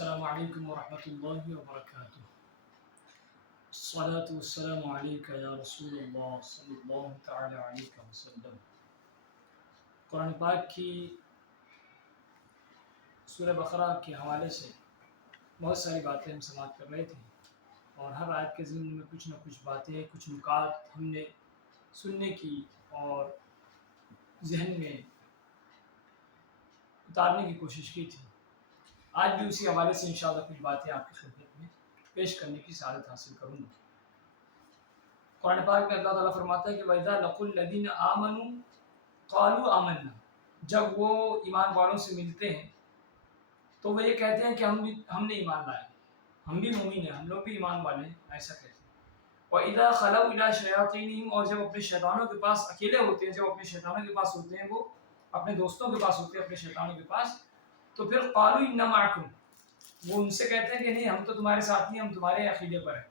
السلام علیکم ورحمۃ اللہ وبرکاتہ۔ الصلاۃ والسلام علیک یا رسول اللہ صلی اللہ تعالی علیہ وسلم۔ قرآن پاک کی سورہ بقرہ کے حوالے سے بہت ساری باتیں ہم سماعت کر رہے تھے، اور ہر آیت کے ضمن میں کچھ نہ کچھ باتیں، کچھ نکات ہم نے سننے کی اور ذہن میں اتارنے کی کوشش کی تھی۔ آج بھی اسی حوالے سے انشاءاللہ کچھ باتیں آپ کی خدمت میں پیش کرنے کی سعادت حاصل کروں گا۔ قرآن پاک میں اللہ تعالیٰ فرماتا ہے کہ وَإِذَا لَقُوا الَّذِينَ آمَنُوا قَالُوا آمَنَّا، جب وہ ایمان والوں سے ملتے ہیں تو وہ یہ کہتے ہیں کہ ہم نے ایمان لائے، ہم بھی مومن ہیں، ہم لوگ بھی ایمان والے ہیں، ایسا کہتے ہیں۔ وَإِذَا خَلَوْا إِلَىٰ شَيَاطِينِهِمْ، اور جب اپنے شیطانوں کے پاس اکیلے ہوتے ہیں، جب اپنے شیطانوں کے پاس ہوتے ہیں، وہ اپنے دوستوں کے پاس ہوتے ہیں، اپنے شیطانوں کے پاس، تو پھر قَالُوا إِنَّا مَعَكُمْ، وہ ان سے کہتے ہیں کہ نہیں، ہم تو تمہارے ساتھ ہیں، ہم تمہارے عقیدے پر ہیں،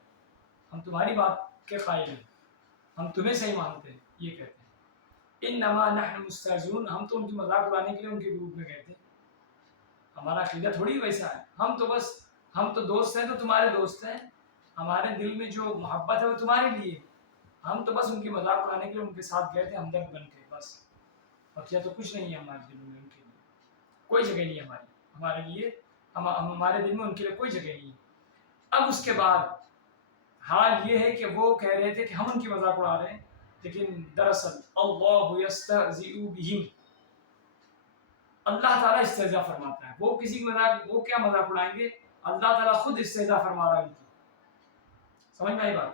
ہم تمہاری بات کے قائل ہیں، ہم تمہیں صحیح مانتے ہیں، یہ کہتے ہیں۔ انما نحن مستہزئون، ہم تو ان کی مذاق اڑانے کے لیے ان کے گروپ میں گئے تھے، ہمارا عقیدہ تھوڑی ویسا ہے، ہم تو دوست ہیں، تو تمہارے دوست ہیں، ہمارے دل میں جو محبت ہے وہ تمہارے لیے، ہم تو بس ان کی مذاق اڑانے کے لیے ان کے ساتھ گئے تھے، ہمدرد بن کے، بس بقیہ تو کچھ نہیں ہے ہمارے دل میں، ان کے لیے کوئی جگہ نہیں ہے ہمارے لیے، ہمارے دل میں ان کے لیے کوئی جگہ نہیں ہے۔ اب اس کے بعد حال یہ ہے کہ وہ کہہ رہے تھے کہ ہم ان کی مذاق اڑا رہے ہیں، لیکن دراصل اللہ یستہزئ بہم، اللہ تعالیٰ استہزاء فرماتا ہے، وہ کسی کی مذاق، وہ کیا مذاق اڑائیں گے، اللہ تعالیٰ خود استہزاء فرما رہا ہے ان کی۔ سمجھ میں آئی بات؟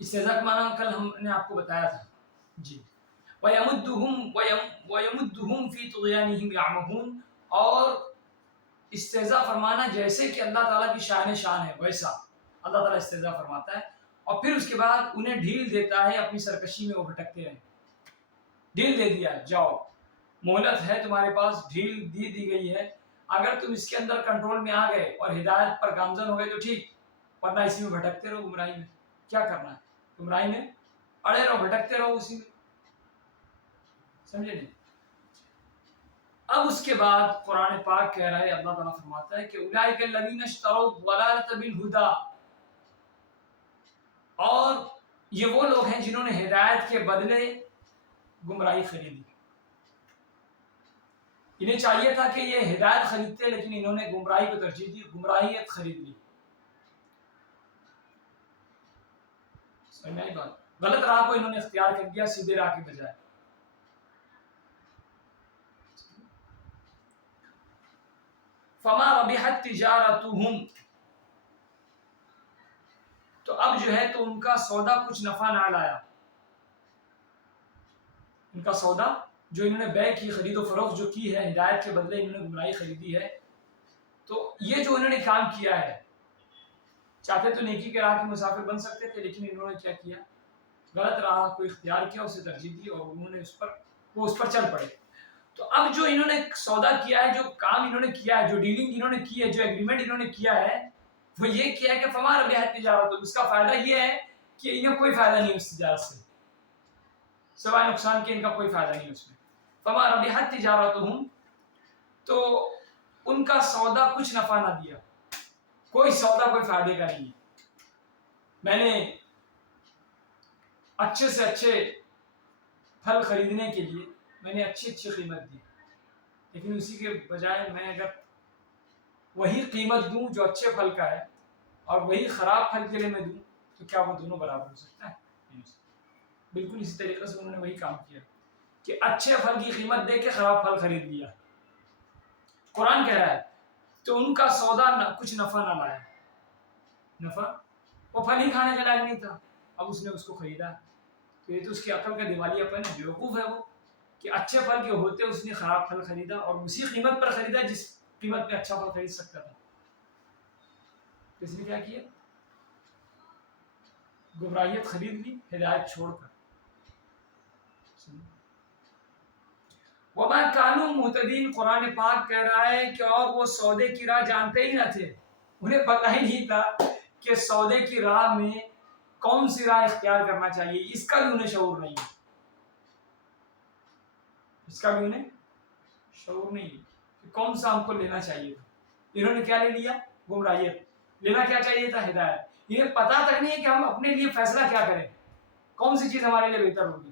استہزاء کا معنی کل ہم نے آپ کو بتایا تھا جی۔ وَيَمُدُّهُمْ فِي طُغْيَانِهِمْ يَعْمَهُونَ، اور استہزاء فرمانا جیسے کہ اللہ تعالیٰ کی شان ہے، ویسا اللہ تعالیٰ استہزاء فرماتا ہے، اور پھر اس کے بعد انہیں ڈھیل دیتا ہے، اپنی سرکشی میں وہ بھٹکتے رہیں، ڈھیل دے دیا، جاؤ مہلت ہے تمہارے پاس، ڈھیل دی گئی ہے، اگر تم اس کے اندر کنٹرول میں آ گئے اور ہدایت پر گامزن ہو گئے تو ٹھیک، ورنہ اسی میں بھٹکتے رہو، گمراہی میں کیا کرنا ہے، گمراہی میں اڑے رہو، بھٹکتے رہو اسی میں، سمجھے نہیں؟ اب اس کے بعد قرآن پاک کہہ رہا ہے، اللہ تعالیٰ فرماتا ہے کہ اولئک الذین اشتروا الضلالۃ بالہدی، اور یہ وہ لوگ ہیں جنہوں نے ہدایت کے بدلے گمراہی خریدی۔ انہیں چاہیے تھا کہ یہ ہدایت خریدتے، لیکن انہوں نے گمراہی کو ترجیح دی، گمراہیت خرید لی۔ سمجھ میں آئی بات؟ غلط راہ کو انہوں نے اختیار کر دیا سیدھے راہ کے بجائے۔ فما ربحت تجارتهم، تو اب جو ہے تو ان کا سودا کچھ نفع نہ لایا، ان کا سودا جو انہوں نے بیع کی، خرید و فروخت جو کی ہے، ہدایت کے بدلے انہوں نے گمراہی خریدی ہے، تو یہ جو انہوں نے کام کیا ہے، چاہتے تو نیکی کے راہ کے مسافر بن سکتے تھے، لیکن انہوں نے کیا کیا، غلط راہ کو اختیار کیا، اسے ترجیح دی، اور انہوں نے اس پر چل پڑے۔ تو اب جو انہوں نے سودا کیا ہے، جو کام انہوں نے کیا ہے، جو ڈیلنگ انہوں نے کی ہے، جو ایگریمنٹ انہوں نے کیا ہے، وہ یہ کیا ہے کہ فما ربحت تجارت، اس کا فائدہ یہ ہے کہ انہیں کوئی فائدہ نہیں اس تجارت سے، سوائے نقصان کے ان کا کوئی فائدہ نہیں اس میں۔ فما ربحت تجارتهم، تو ان کا سودا کچھ نفع نہ دیا، کوئی سودا کوئی فائدے کا نہیں ہے۔ میں نے اچھے سے اچھے پھل خریدنے کے لیے میں نے اچھی قیمت دی، لیکن اسی کے بجائے میں اگر وہی قیمت دوں جو اچھے پھل کا ہے، اور وہی خراب پھل کے لیے میں دوں، تو کیا وہ دونوں برابر ہو سکتا ہے؟ بالکل اسی طریقے سے انہوں نے وہی کام کیا کہ اچھے پھل کی قیمت دے کے خراب پھل خرید لیا۔ قرآن کہہ رہا ہے تو ان کا سودا کچھ نفع نہ لایا، نفع، وہ پھل ہی کھانے کا لائق نہیں تھا، اب اس نے اس کو خریدا، تو یہ تو اس کی عقل کا دیوالیہ پن ہے، بیوقوف ہے وہ، کہ اچھے پھل کے ہوتے اس نے خراب پھل خریدا، اور اسی قیمت پر خریدا جس قیمت میں اچھا پھل خرید سکتا تھا۔ کس نے کیا کیا؟ گمراہیت خرید لی ہدایت چھوڑ کر۔ وما كانوا مهتدين، قرآن پاک کہہ رہا ہے کہ اور وہ سودے کی راہ جانتے ہی نہ تھے، انہیں پتہ ہی نہیں تھا کہ سودے کی راہ میں کون سی راہ اختیار کرنا چاہیے، اس کا بھی انہیں شعور نہیں ہے، اس کا بھی انہیں شعور نہیں ہے کہ کون سا ہم کو لینا چاہیے تھا۔ انہوں نے کیا لے لیا؟ گمراہیت. لینا کیا چاہیے تھا؟ ہدایت. انہیں پتا تک نہیں ہے کہ ہم اپنے لیے فیصلہ کیا کریں, کون سی چیز ہمارے لیے بہتر ہوگی,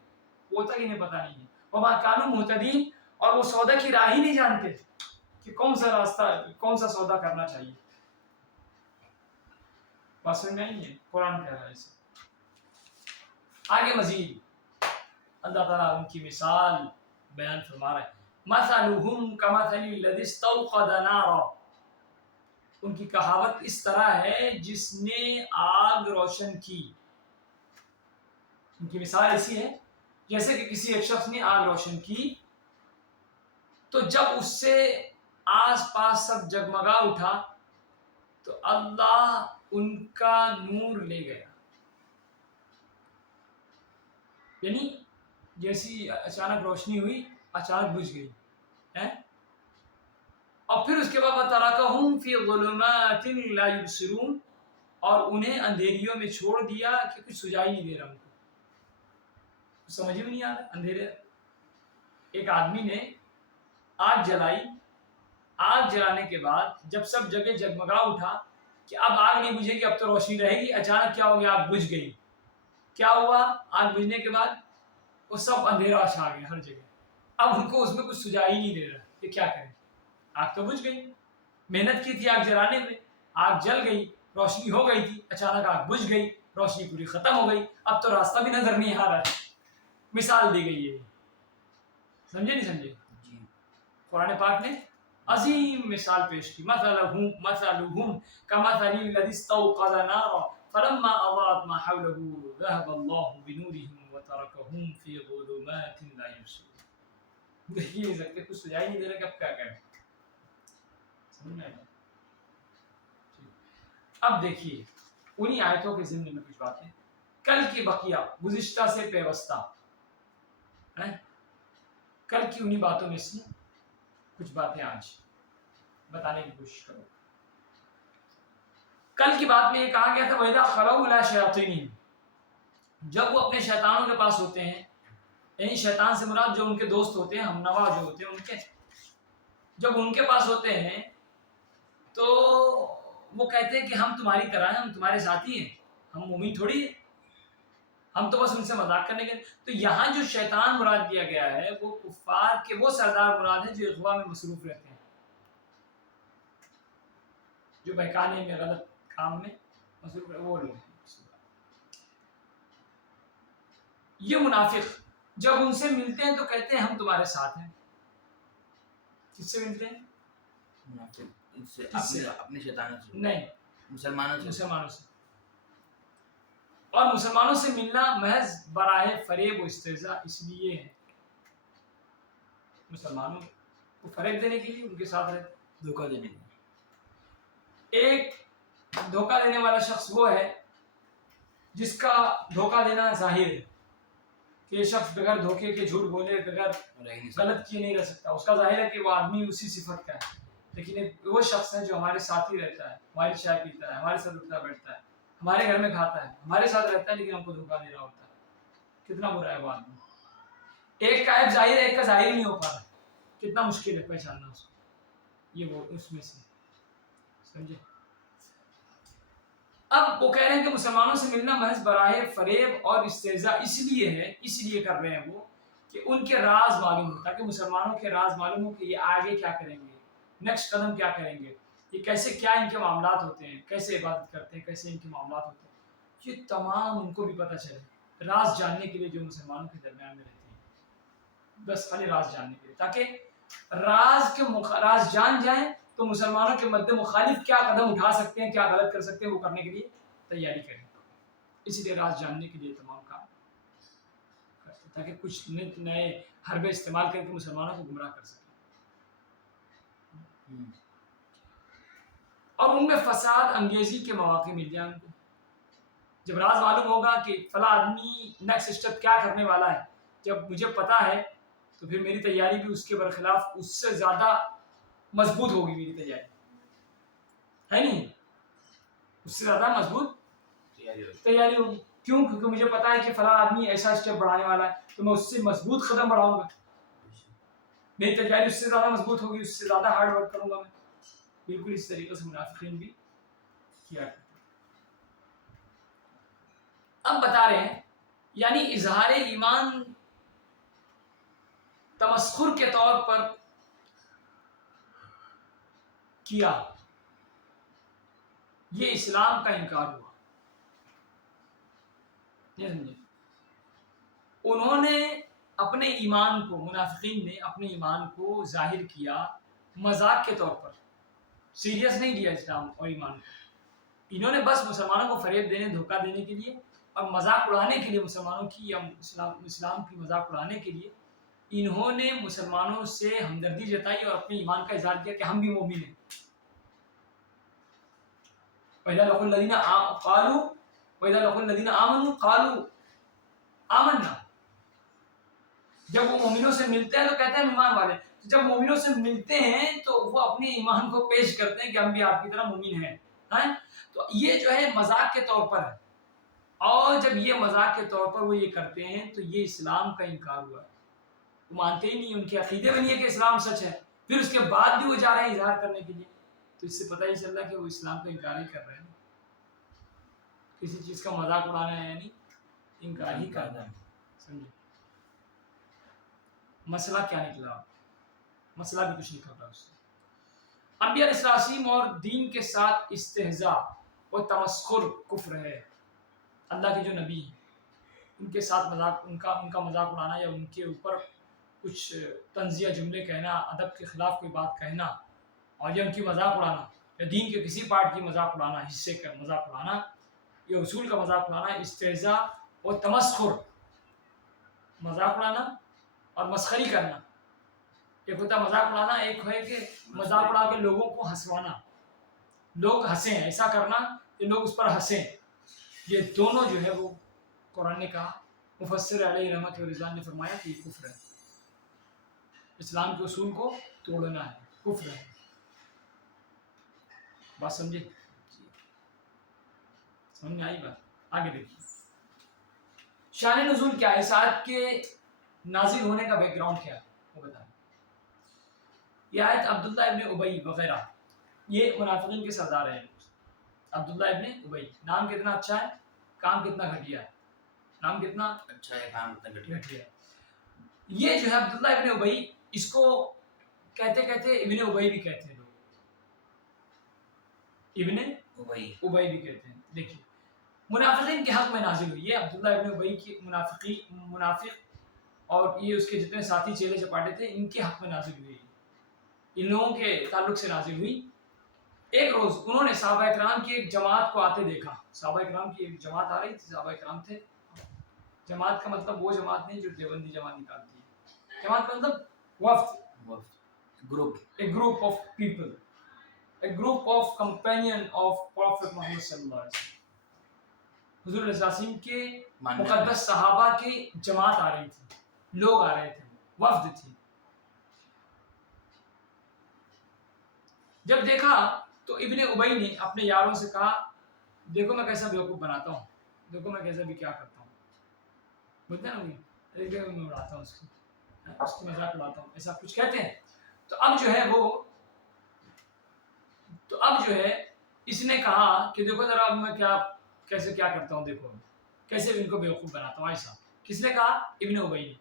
وہ تک انہیں پتا نہیں ہے. وما کانوا مہتدین, اور وہ سودا کی راہ ہی نہیں جانتے کہ کون سا راستہ, کون سا سودا کرنا چاہیے. بات سمجھ میں نہیں ہے, قرآن کہہ رہا ہے اسے. آگے مزید اللہ تعالیٰ ان کی مثال بیان فرما رہا ہے. مثلهم كمثل الذي استوقد نارا, ان کی کہاوت اس طرح ہے جس نے آگ روشن کی. ان کی مثال ایسی ہے جیسے کہ کسی ایک شخص نے آگ روشن کی, تو جب اس سے آس پاس سب جگمگا اٹھا تو اللہ ان کا نور لے گیا. یعنی جیسی اچانک روشنی ہوئی اچانک بجھ گئی ہے, اور پھر اس کے بعد وَتَرَكَهُمْ فِي ظُلُمَاتٍ لَا يُبْصِرُونَ, اور انہیں اندھیریوں میں چھوڑ دیا کہ کچھ سجائی نہیں دے رہا ان کو, سمجھ میں نہیں آ رہا اندھیرے. ایک آدمی نے آگ جلائی, آگ جلانے کے بعد جب سب جگہ جگمگا اٹھا کہ اب آگ نہیں بجھے گی, اب تو روشنی رہے گی, اچانک کیا ہو گیا, آگ بجھ گئی. کیا ہوا؟ آگ بجھنے کے بعد وہ سب اندھیرا چھا گیا ہر جگہ. اب ان کو اس میں کچھ سجائی نہیں دے رہا کہ کیا کریں, آگ تو بجھ گئی, محنت کی تھی آگ جلانے میں, آگ جل گئی, روشنی ہو گئی تھی, اچانک آگ بجھ گئی, روشنی پوری ختم ہو گئی, اب تو راستہ بھی نظر نہیں آ رہا ہے. مثال دی گئی ہے, سمجھے نہیں سمجھے؟ قرآن پاک نے عظیم مثال پیش کی. مثلهم كمثل الذي استوقد نارا فلما اضاءت ما حوله ذهب الله بنورهم وتركهم في ظلمات لا يبصرون. دیکھ نہیں سکتے, کچھ سجائی نہیں دے رہا کہ اب کیا کریں. سمجھ میں آیا؟ اب دیکھیے انہی آیتوں کے ضمن میں کچھ باتیں کل کی بقیہ گزشتہ سے پیوستہ, کل کی انہی باتوں میں سے کچھ باتیں آج بتانے کی کوشش کرو. کل کی بات میں یہ کہا گیا تھا وَإِذَا خَلَوْا إِلَىٰ شَيَاطِينِهِمْ, جب وہ اپنے شیطانوں کے پاس ہوتے ہیں, یعنی شیطان سے مراد جو ان کے دوست ہوتے ہیں, ہم نوا جو ہوتے ہیں ان کے, جب ان کے پاس ہوتے ہیں تو وہ کہتے ہیں کہ ہم تمہاری طرح ہیں, ہم تمہارے ساتھی ہیں, ہم مومن تھوڑی ہیں, ہم تو بس ان سے مذاق کرنے کے. تو یہاں جو شیطان مراد دیا گیا ہے وہ کفار کے وہ سردار مراد ہیں جو اغوا میں مصروف رہتے ہیں, جو بہکانے میں غلط کام میں مصروف رہتے ہیں, وہ لوگ. یہ منافق جب ان سے ملتے ہیں تو کہتے ہیں ہم تمہارے ساتھ ہیں. کس سے ملتے ہیں؟ اپنے شیطانوں سے نہیں, مسلمانوں سے. اور مسلمانوں سے ملنا محض براہ فریب و استہزاء اس لیے ہے, مسلمانوں کو فریب دینے کے لیے ان کے ساتھ رہتے, دھوکہ دینے کے. ایک دھوکہ دینے والا شخص وہ ہے جس کا دھوکہ دینا ظاہر ہے کہ یہ شخص بغیر دھوکے کے, جھوٹ بولے بغیر غلط کیے نہیں رہ سکتا, اس کا ظاہر ہے کہ وہ آدمی اسی صفت کا ہے. لیکن وہ شخص ہے جو ہمارے ساتھ ہی رہتا ہے, ہماری چائے پیتا ہے, ہمارے ساتھ اٹھتا بیٹھتا ہے, ہمارے گھر میں کھاتا ہے, ہمارے ساتھ رہتا ہے, لیکن ہم کو دھوکہ دے رہا ہوتا ہے. کتنا برا ہے وہ آدمی. ایک کا عیب ظاہر ہے, ایک کا ظاہر نہیں ہو پا رہا, کتنا مشکل ہے پہچاننا اس کو. یہ وہ اس میں سے, سمجھے؟ اب وہ کہہ رہے ہیں کہ مسلمانوں سے ملنا محض براہ فریب اور استہزاء اس لیے ہے, اس لیے کر رہے ہیں وہ کہ ان کے راز معلوم ہو, تاکہ مسلمانوں کے راز معلوم ہو کہ یہ آگے کیا کریں گے, نیکسٹ قدم کیا کریں گے, یہ کیسے, کیا ان کے معاملات ہوتے ہیں, کیسے عبادت کرتے ہیں, کیسے ان کے معاملات ہوتے ہیں, یہ تمام ان کو بھی پتہ چلے. راز جاننے کے لیے جو مسلمانوں کے درمیان میں رہتے ہیں, بس خالی راز جاننے کے لیے, تاکہ راز جان جائیں تو مسلمانوں کے مد مخالف کیا قدم اٹھا سکتے ہیں, کیا غلط کر سکتے ہیں, وہ کرنے کے لیے تیاری کریں. اسی لیے راز جاننے کے لیے تمام کام کرتے ہیں, تاکہ کچھ نئے حربے استعمال کر کے مسلمانوں کو گمراہ کر سکیں. اور ان میں فساد انگیزی کے مواقع مل جائیں ان کو. جب راز معلوم ہوگا کہ فلاں آدمی نیکسٹ اسٹیپ کیا کرنے والا ہے, جب مجھے پتا ہے تو پھر میری تیاری بھی اس کے برخلاف اس سے زیادہ مضبوط ہوگی. میری تیاری ہے نہیں, اس سے زیادہ مضبوط تیاری ہوگی. کیوں؟ کیونکہ مجھے پتا ہے کہ فلاں آدمی ایسا اسٹیپ بڑھانے والا ہے, تو میں اس سے مضبوط قدم بڑھاؤں گا. میری تیاری اس سے زیادہ مضبوط ہوگی, اس سے زیادہ ہارڈ ورک کروں گا میں. بالکل اس طریقے سے منافقین بھی کیا کرتے. اب بتا رہے ہیں یعنی اظہار ایمان تمسخر کے طور پر کیا، یہ اسلام کا انکار ہوا. یہ سمجھے؟ انہوں نے اپنے ایمان کو، منافقین نے اپنے ایمان کو ظاہر کیا مذاق کے طور پر، سیریس نہیں لیا اسلام اور ایمان کو. انہوں نے بس مسلمانوں کو فریب دینے، دھوکہ دینے کے لیے اور مذاق اڑانے کے لیے، مسلمانوں کی یا اسلام کی مذاق اڑانے کے لیے انہوں نے مسلمانوں سے ہمدردی جتائی اور اپنے ایمان کا اظہار کیا کہ ہم بھی مومن ہیں. وَإِذَا لَقُوا الَّذِينَ قَالُوا وَإِذَا لَقُوا الَّذِينَ آمَنُوا قَالُوا آمَنَّا. جب وہ مومنوں سے ملتے ہیں تو کہتے ہیں ہم ایمان والے. جب مومنوں سے ملتے ہیں تو وہ اپنے ایمان کو پیش کرتے ہیں کہ ہم بھی آپ کی طرح مومن ہیں. تو یہ جو ہے مذاق کے طور پر ہے، اور جب یہ مذاق کے طور پر وہ یہ کرتے ہیں تو یہ اسلام کا انکار ہوا ہے. وہ مانتے ہی نہیں، ان کے عقیدے میں نہیں ہے کہ اسلام سچ ہے، پھر اس کے بعد بھی وہ جا رہے ہیں اظہار کرنے کے لیے. تو اس سے پتہ ہی چل رہا ہے کہ وہ اسلام کا انکار ہی کر رہے ہیں. کسی چیز کا مذاق اڑانا ہے یعنی انکار ہی کرنا ہے. سمجھے؟ مسئلہ کیا نکلا؟ مسئلہ بھی کچھ نکل رہا اس سے. انبیاء علیہ السلام اور دین کے ساتھ استہزاء و تمسخر کفر ہے. اللہ کے جو نبی ہیں ان کے ساتھ مذاق، ان کا مذاق اڑانا یا ان کے اوپر کچھ طنزیہ جملے کہنا، ادب کے خلاف کوئی بات کہنا اور یا ان کی مذاق اڑانا، یا دین کے کسی پارٹ کی مذاق اڑانا، حصے کا مذاق اڑانا یا اصول کا مذاق اڑانا، استہزاء و تمسخر، مذاق اڑانا اور مسخری کرنا. ایک ہوتا ہے مذاق اڑانا، ایک ہے کہ مذاق اڑا کے لوگوں کو ہنسوانا، لوگ ہنسیں، ایسا کرنا کہ لوگ اس پر ہنسیں. یہ دونوں جو ہے وہ قرآن نے کہا. مفسر علیہ رحمت و رضوان نے فرمایا کہ یہ کفر ہے، اسلام کے اصول کو توڑنا ہے، کفر ہے. بات سمجھے؟ سمجھ میں آئی بات؟ آگے دیکھیے شان نزول کیا ہے، اس آیت کے نازل ہونے کا بیک گراؤنڈ کیا ہے وہ بتائیں. یہ آیت عبداللہ ابن ابی وغیرہ، یہ منافقین کے سردار ہیں. عبداللہ ابن ابی، نام کتنا اچھا ہے، کام کتنا گھٹیا ہے. نام کتنا اچھا ہے، کام کتنا گھٹیا ہے. یہ جو ہے عبداللہ ابن ابی، اس کو کہتے ابن ابی بھی کہتے ہیں لوگ، ابن ابی بھی کہتے ہیں. دیکھیے منافقین کے حق میں نازل ہوئی. یہ عبداللہ ابن ابی کی منافق اور یہ اس کے جتنے ساتھی چیلے چپاٹے تھے ان کے حق میں نازل ہوئی، ان لوگوں کے تعلق سے نازل ہوئی. ایک روز انہوں نے صحابہ کرام کی ایک جماعت کو آتے دیکھا. صحابہ کرام کی ایک جماعت آ رہی تھی. صحابہ کرام تھے، جماعت کا مطلب وہ جماعت نہیں جو دیوبندی جماعت نکالتی ہے. جماعت کا مطلب وفد، group, a group of people, a group of companion of Prophet Muhammad صلی اللہ علیہ وسلم. حضور علیہ السلام کے مقدس صحابہ کی جماعت آ رہی تھی، لوگ آ رہے تھے، وفد تھی. جب دیکھا تو ابن ابی نے اپنے یاروں سے کہا دیکھو میں کیسا بیوقوف بناتا ہوں، دیکھو میں کیسا بھی کیا کرتا ہوں. بولتے ہیں نا میں اڑاتا ہوں اس کی مذاق اڑاتا ہوں، ایسا کچھ کہتے ہیں. تو اب جو ہے اس نے کہا کہ دیکھو ذرا اب میں کیسے کیا کرتا ہوں، دیکھو کیسے ان کو بیوقوف بناتا ہوں. ایسا کس نے کہا؟ ابن ابی نے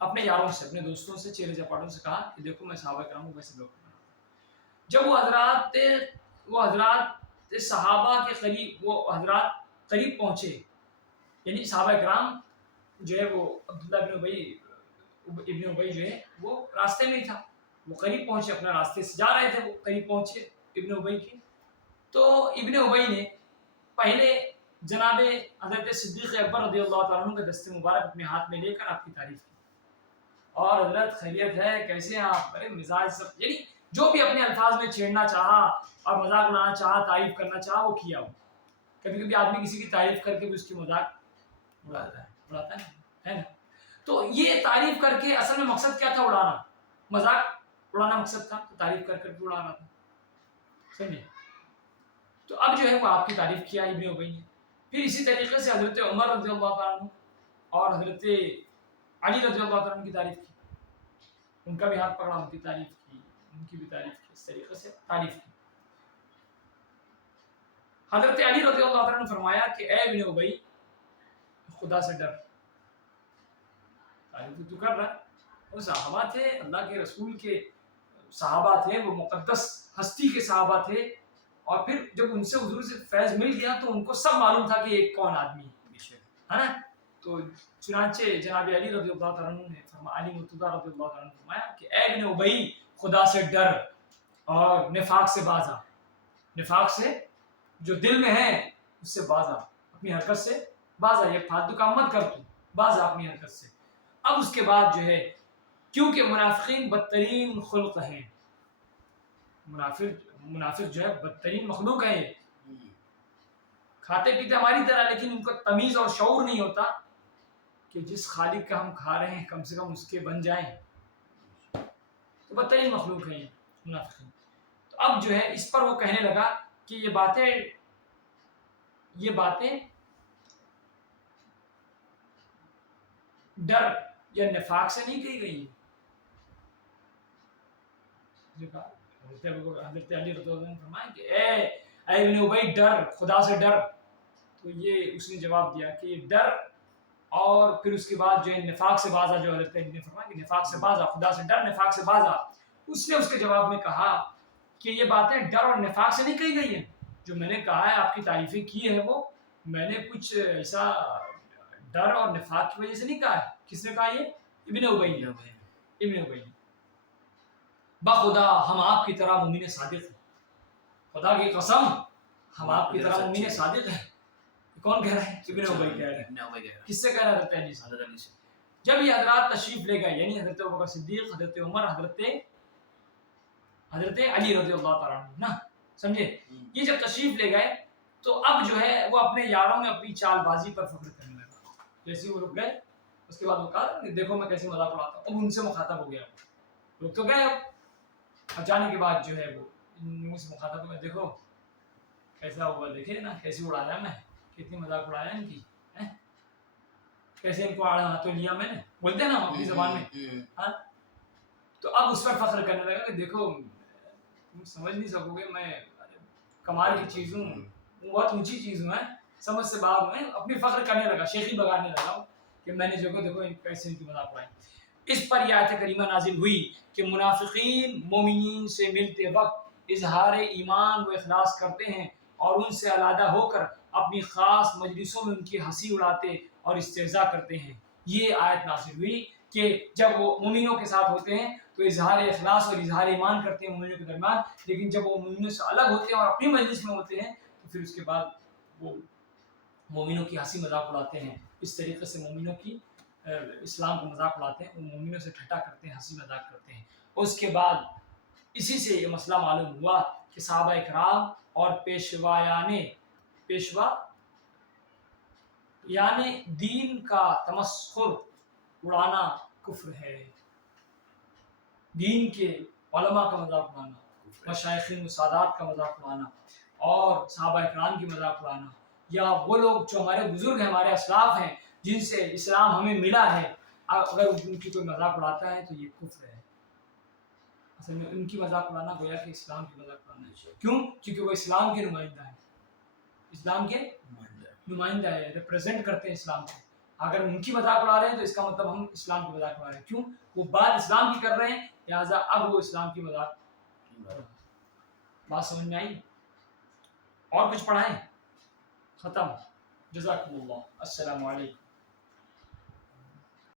اپنے یاروں سے، اپنے دوستوں سے، چیلے چپاٹوں سے کہا کہ دیکھو میں صحابہ کرام کو کیسے بیوقوف بناتا ہوں. جب وہ حضرات صحابہ کے قریب، وہ حضرات قریب پہنچے، یعنی صحابہ کرام جو ہے وہ عبداللہ ابن ابی جو ہے وہ راستے میں ہی تھا، وہ قریب پہنچے، اپنا راستے سے جا رہے تھے، وہ قریب پہنچے ابن ابی کے. تو ابن ابی نے پہلے جناب حضرت صدیق اکبر رضی اللہ تعالیٰ عنہ کا دست مبارک اپنے ہاتھ میں لے کر آپ کی تعریف کی. اور حضرت خیریت ہے، کیسے ہیں آپ، بڑے مزاج سب، یعنی جو بھی اپنے الفاظ میں چھیڑنا چاہا اور مذاق اڑانا چاہا، تعریف کرنا چاہا، وہ کیا. وہ کبھی کبھی آدمی کسی کی تعریف کر کے بھی اس کی مذاق اڑاتا ہے نا. تو یہ تعریف کر کے اصل میں مقصد کیا تھا؟ اڑانا، مذاق اڑانا مقصد تھا. تو تعریف کر کے اڑا رہا تھا، سمجھے. تو اب جو ہے وہ آپ کی تعریف کیا ابن ابی نے. پھر اسی طریقے سے حضرت عمر رضی اللہ تعالیٰ عنہ اور حضرت علی رضی اللہ تعالیٰ عنہ کی تعریف کی، ان کا بھی ہاتھ پکڑا، ان کی تعریف کی، ان کی بھی تعریف کی، اس طریقے سے تعریف کی۔ حضرت علی رضی اللہ عنہ نے فرمایا کہ اے ابن ابی خدا سے ڈر۔ تعریف تو کر رہا ہے، وہ صحابہ تھے، اللہ کے رسول کے صحابہ تھے، وہ مقدس ہستی کے صحابہ تھے، اور پھر جب ان سے حضور سے فیض مل گیا تو ان کو سب معلوم تھا کہ یہ کون آدمی ہے نا۔ تو چنانچہ جناب علی رضی اللہ عنہ نے فرمایا، علی مرتضی رضی اللہ عنہ نے فرمایا کہ اے ابن ابی خدا سے ڈر اور نفاق سے باز آ۔ نفاق سے جو دل میں ہے اس سے باز آ، اپنی حرکت سے باز آ، یہ فالتو کام مت کر، تو باز آ اپنی حرکت سے۔ اب اس کے بعد جو ہے، کیونکہ منافقین بدترین خلق ہیں، منافق جو ہے بدترین مخلوق ہے، کھاتے پیتے ہماری طرح، لیکن ان کو تمیز اور شعور نہیں ہوتا کہ جس خالق کا ہم کھا رہے ہیں کم سے کم اس کے بن جائیں، تو بدترین مخلوق ہیں منافقین۔ تو اب جو ہے اس پر وہ کہنے لگا کہ یہ باتیں ڈر یا نفاق سے نہیں کہی گئی ہیں۔ حضرت علی رضی اللہ عنہ نے فرمایا کہ اے ابن ابی ڈر، خدا سے ڈر۔ تو یہ اس نے جواب دیا کہ یہ ڈر، اور پھر اس کے بعد جو ہے نفاق سے باز آ، جو حضرت علی نے فرمایا کہ نفاق سے باز آ، خدا سے ڈر، نفاق سے باز آ۔ اس نے اس کے جواب میں کہا کہ یہ باتیں ڈر اور نفاق سے نہیں کہی گئی ہیں، جو میں نے کہا ہے آپ کی تعریفیں کی ہے، وہ میں نے کچھ ایسا ڈر اور نفاق کی وجہ سے نہیں کہا ہے۔ کس نے کہا یہ؟ ابن ابی نے۔ ابن ابی نے، بخدا ہم آپ کی طرح مومن صادق ہیں، خدا کی قسم ہم آپ کی طرح مومن صادق ہیں۔ کون کہہ رہا ہے؟ ابن ابی کہہ رہا ہے۔ کس سے کہہ رہا ہے؟ حضرت علی سے۔ جب یہ حضرات تشریف لے گئے، یعنی حضرت ابوبکر صدیق، حضرت عمر، حضرت علی رضی اللہ تعالیٰ عنہ نا، سمجھے؟ یہ جب تشریف لے گئے تو اب جو ہے وہ اپنے یاروں میں اپنی چال بازی پر فخر کرنے لگا۔ جیسے وہ رک گئے، اس کے بعد وہ کہا کہ دیکھو میں کیسے مذاق اڑاتا ہوں۔ اب ان سے مخاطب ہو گیا، لوگ تو گئے، اب جانے کے بعد جو ہے وہ ان سے مخاطب ہو گیا، دیکھو کیسا ہوا، دیکھے نا کیسے اڑایا میں، کتنی مذاق اڑایا ان کی، کیسے ان کو آڑا تو لیا میں نے، بولتے ہیں نا اپنی زبان میں۔ ہاں، تو اب اس پر فخر کرنے لگا کہ دیکھو تم سمجھ نہیں سکو گے، میں کمال کی چیز ہوں، بہت اونچی چیز ہوں، سمجھ سے باہر ہوں۔ اپنی فخر کرنے لگا، شیخی بگاڑنے لگا کہ میں نے جو دیکھو کیسے ان کی مذاق اڑائی۔ اس پر یہ آیت کریمہ نازل ہوئی کہ منافقین مومنین سے ملتے وقت اظہار ایمان و اخلاص کرتے ہیں، اور ان سے علیحدہ ہو کر اپنی خاص مجلسوں میں ان کی ہنسی اڑاتے اور استہزاء کرتے ہیں۔ یہ آیت نازل ہوئی کہ جب وہ مومنوں کے ساتھ ہوتے ہیں تو اظہار اخلاص اور اظہار ایمان کرتے ہیں مومنوں کے درمیان، لیکن جب وہ مومنوں سے الگ ہوتے ہیں اور اپنی مجلس میں ہوتے ہیں تو پھر اس کے بعد وہ مومنوں کی ہنسی مذاق اڑاتے ہیں۔ اس طریقے سے مومنوں کی اسلام کو مذاق اڑاتے ہیں، وہ مومنوں سے ٹھٹا کرتے ہیں، ہنسی مذاق کرتے ہیں۔ اس کے بعد اسی سے یہ مسئلہ معلوم ہوا کہ صحابہ اکرام اور پیشوا یعنی دین کا تمسخر اڑانا کفر ہے۔ دین کے علماء کا مذاق اڑانا، مشائخین و سادات کا مذاق اڑانا، اور صحابہ اکرام کی مذاق اڑانا، یا وہ لوگ جو ہمارے بزرگ ہیں، ہمارے اسلاف ہیں، جن سے اسلام ہمیں ملا ہے، اگر ان کی کوئی مذاق اڑاتا ہے تو یہ کفر ہے۔ اصل میں ان کی مذاق اڑانا گویا کہ اسلام کی مذاق اڑانا ہے۔ کیوں؟ کیونکہ وہ اسلام کے نمائندہ ہیں، اسلام کے نمائندہ ہے، ریپرزینٹ کرتے ہیں اسلام کو۔ اگر ان کی مذاق اڑا رہے ہیں تو اس کا مطلب ہم اسلام کی مذاق اڑا رہے ہیں۔ کیوں؟ وہ بات اسلام کی کر رہے ہیں، لہٰذا اب وہ اسلام کی مذاق۔ بات سمجھ میں آئی؟ اور کچھ پڑھائیں؟ ختم۔ جزاکم اللہ، السلام علیکم۔